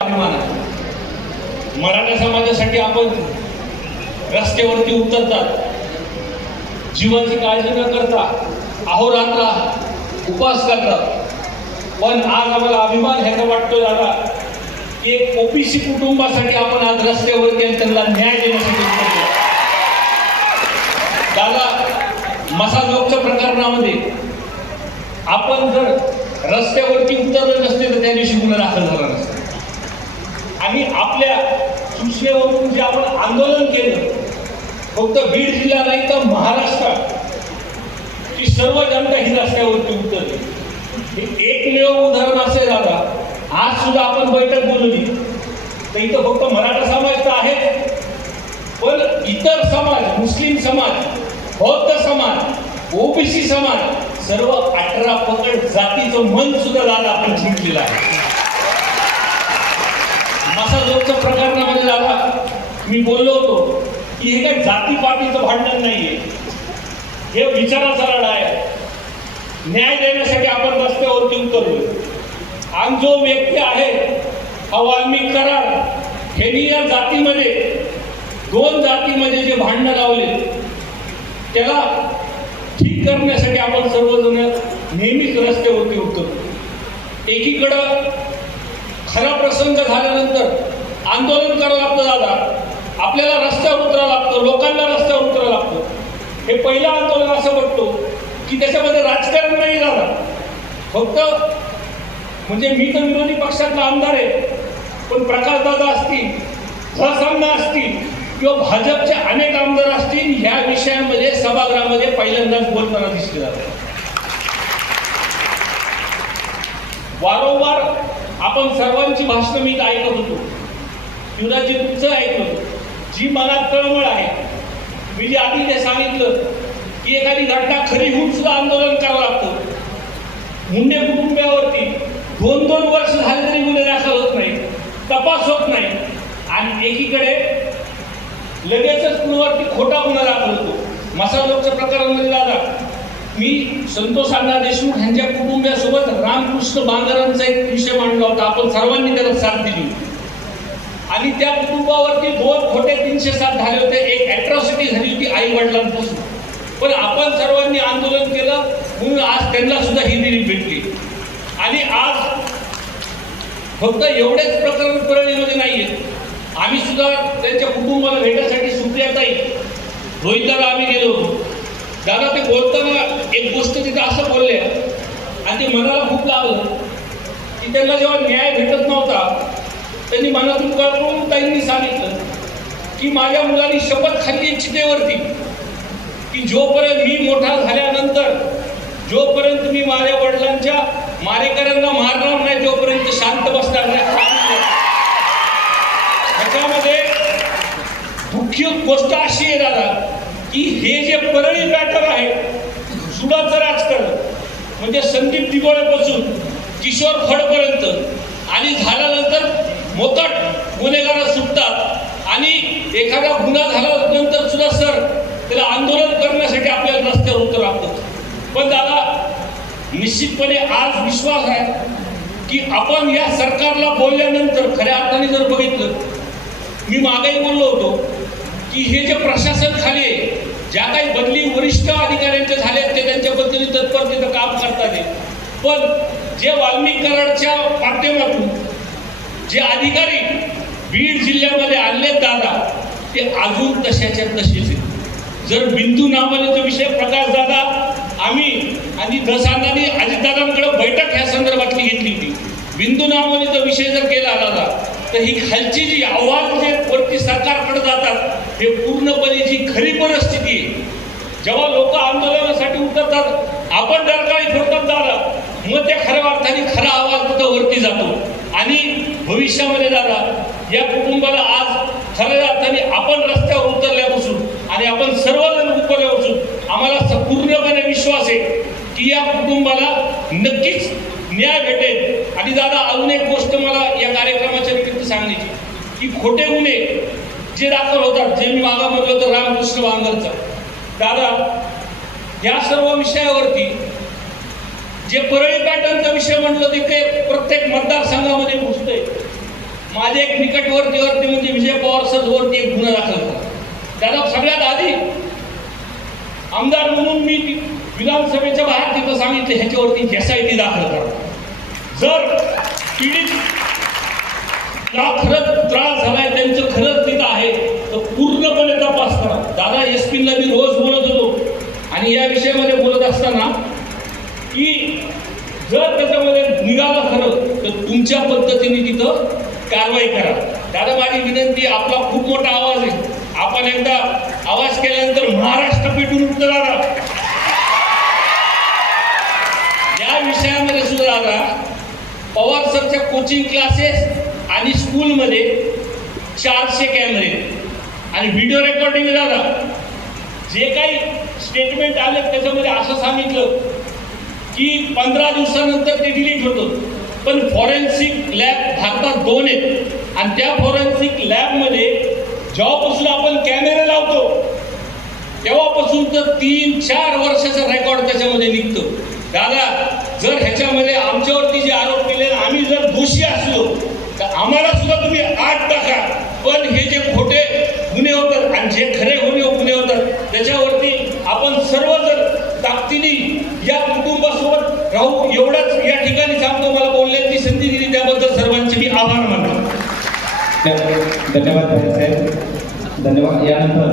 अभिमान मराठा समाजासाठी आपण रस्त्यावरती उतरतात. जीवाची काळजी न करता अहोरात्र उपवास करतात. पण आज आम्हाला अभिमान ह्याचा वाटतो दादा की एक ओबीसी कुटुंबासाठी आपण आज रस्त्यावरती आणि त्यांना न्याय देण्यासाठी दादा दादा मसाजोगच्या प्रकरणामध्ये आपण जर रस्त्यावरती उतरले नसते तर त्या दिवशी गुन्हा दाखल झाला नसता. आणि आपल्या सूचनेवरून जे आपण आंदोलन केलं फक्त बीड जिल्हा नाही तर महाराष्ट्रात की सर्व जनता ही रस्त्यावरती उतरली. हे एकमेव उदाहरण असे दादा आज सुद्धा आपण बैठक बोलवली. तर इथं फक्त मराठा समाज तर आहे. पण इतर समाज मुस्लिम समाज बौद्ध समाज ओबीसी समाज सर्व अठरा पकड जातीचं मन सुद्धा दादा आपण जिंकलेलं आहे. असा जो प्रकरणामध्ये झाला मी बोललो होतो की हे जाती जातीपातीचं भांडण नाहीये. हे विचाराचा लढा आहे. न्याय देण्यासाठी आपण रस्त्यावरती उतरलो आणि जो व्यक्ती आहे हा वाल्मिक करार. ह्यांनी या जातीमध्ये दोन जातीमध्ये जे भांडणं लावले त्याला ठीक करण्यासाठी आपण सर्वजण नेहमीच रस्त्यावरती उतरतो एकीकडं खरा प्रसंग झाल्यानंतर आंदोलन करावं लागतं दादा. आपल्याला रस्त्यावर उतरावं लागतं लोकांना रस्त्यावर उतरावं लागतं. हे पहिलं आंदोलन असं बघतो की त्याच्यामध्ये राजकारण नाही दादा. फक्त म्हणजे मी तर विरोधी पक्षातला आमदार आहे पण प्रकाशदादा असतील सहसामना असतील किंवा भाजपचे अनेक आमदार असतील ह्या विषयामध्ये सभागृहामध्ये पहिल्यांदाच बोलताना दिसले जातात वारंवार आपण सर्वांची भाषणं मी ऐकत होतो. युवराजी तुमचं ऐकलं जी मनात तळमळ आहे. मी जे आधी ते सांगितलं की एखादी घटना खरी होऊन सुद्धा आंदोलन करावं लागतं. मुंडे कुटुंबियावरती दोन दोन वर्ष झाले तरी गुन्हे दाखल होत नाही तपास होत नाही. आणि एकीकडे लगेचच कुणावरती खोटा गुन्हा दाखल होतो. मसालोकच्या प्रकरणामध्ये दादा मी संतोष अण्णा देशमुख यांच्या कुटुंबियासोबत रामकृष्ण बांगरांचा एक विषय सर्वांनी त्याला साथ दिली. होती आणि त्या कुटुंबावरती दोन खोटे तीनशे सात झाले होते. एक अॅट्रॉसिटी झाली होती आई वडिलांपासून पण आपण सर्वांनी आंदोलन केलं. म्हणून आज त्यांना सुद्धा ही दिली भेटली आणि आज फक्त एवढेच प्रकरण परळीमध्ये नाही आहेत आम्ही सुद्धा त्यांच्या कुटुंबाला भेटण्यासाठी सुप्रियाताई रोहितदादा आम्ही गेलो दादा ते बोलताना एक गोष्ट तिथं असं बोलले आणि ते मनाला खूप लागलं की त्यांना जेव्हा न्याय भेटत नव्हता त्यांनी मनातून कळवून ताईंनी सांगितलं की माझ्या मुलांनी शपथ खाल्ली चितेवरती की जोपर्यंत मी मोठा झाल्यानंतर जोपर्यंत मी माझ्या वडिलांच्या मारेकऱ्यांना मारणार नाही तोपर्यंत शांत बसणार नाही. ह्याच्यामध्ये मुख्य गोष्ट अशी आहे दादा की हे जे परळी पॅटर्न आहे सुडाचं राजकारण म्हणजे संदीप दिगोळ्यापासून किशोर फडपर्यंत आणि झाल्यानंतर मोकट गुन्हेगार सुटतात. आणि एखादा गुन्हा झाल्यानंतर सुद्धा सर त्याला आंदोलन करण्यासाठी आपल्याला रस्त्यावर उतर लागतं. पण दादा निश्चितपणे आज विश्वास आहे की आपण या सरकारला बोलल्यानंतर खऱ्या अर्थाने जर बघितलं मी मागेही बोललो होतो की हे जे प्रशासन खाली आहे ज्या काही बदली वरिष्ठ अधिकाऱ्यांच्या झाल्या ते त्यांच्या पद्धतीने तत्परतेचं काम करतात. पण जे वाल्मिक कराडच्या माध्यमातून जे अधिकारी बीड जिल्ह्यामध्ये आणले दादा ते अजून तशाच्या तसेच जर बिंदू नावानेचा विषय प्रकाश दादा आम्ही आणि दसांनी अजितदादांकडे बैठक ह्या संदर्भातली घेतली होती. बिंदू नावानेचा विषय जर केला दादा तर ही खालची जी आव्हान जे वरती सरकारकडे जातात हे पूर्णपणे जी खरी परिस्थिती आहे. जेव्हा लोक आंदोलनासाठी उतरतात आपण दरकाळी फिरतात दादा मग त्या खऱ्या अर्थाने खरा आवाज तिथं वरती जातो. आणि भविष्यामध्ये दादा या कुटुंबाला आज खऱ्या अर्थाने आपण रस्त्यावर उतरल्यापासून आणि आपण सर्वजण उतरल्यापासून आम्हाला स- पूर्णपणे विश्वास आहे की या कुटुंबाला नक्कीच न्याय भेटेल. आणि दादा अजून एक गोष्ट मला या कार्यक्रमाच्या निमित्त सांगायची की खोटे गुन्हे जे दाखल होतात जे मी मागा म्हटलं होतं रामकृष्ण वांगरचा. दादा या सर्व विषयावरती जे परळी पॅटर्नचा विषय म्हटलं ते काही प्रत्येक मतदारसंघामध्ये घुसतंय. माझे एक निकटवर्तीवरती म्हणजे विजय पवार सदवरती एक गुन्हा दाखल झाला. त्याला सगळ्यात आधी आमदार म्हणून मी विधानसभेच्या बाहेर तिथं सांगितले ह्याच्यावरती एस आय टी दाखल करा. जर पीडित खरंच त्रास झालाय त्यांचं खरंच तिथं आहे तर पूर्णपणे तपास करा. दादा एस पीला मी रोज बोलत होतो. आणि या विषयामध्ये बोलत असताना की जर त्याच्यामध्ये निघालं खरं तर तुमच्या पद्धतीने तिथं कारवाई करा. दादा माझी विनंती आपला खूप मोठा आवाज आहे. आपण एकदा आवाज केल्यानंतर महाराष्ट्र पेटून उठतं दादा या विषयामध्ये सुद्धा दादा पवार सरच्या कोचिंग क्लासेस आणि स्कूलमध्ये चारशे कॅमेरे आणि व्हिडिओ रेकॉर्डिंग दादा. जे काही स्टेटमेंट आले त्याच्यामध्ये असं सांगितलं की पंधरा दिवसानंतर ते डिलीट होतं पण फॉरेन्सिक लॅब भारतात दोन आहेत. आणि त्या फॉरेन्सिक लॅबमध्ये जेव्हापासून आपण कॅमेरे लावतो. तेव्हापासून तर तीन चार वर्षाचा रेकॉर्ड त्याच्यामध्ये निघतो. दादा जर ह्याच्यामध्ये आमच्यावरती जे आरोप केले आम्ही जर दोषी असलो तर आम्हाला सुद्धा तुम्ही आठ टाका. पण हे जे खोटे गुन्हे होतात आणि जे खरे गुन्हे गुन्हे होतात त्याच्यावरती आपण सर्व जर ताकदीने या कुटुंबासोबत राहू एवढाच या ठिकाणी सांगतो मला बोलण्याची संधी दिली त्याबद्दल सर्वांचे मी आभार मानतो धन्यवाद साहेब. धन्यवाद. यानंतर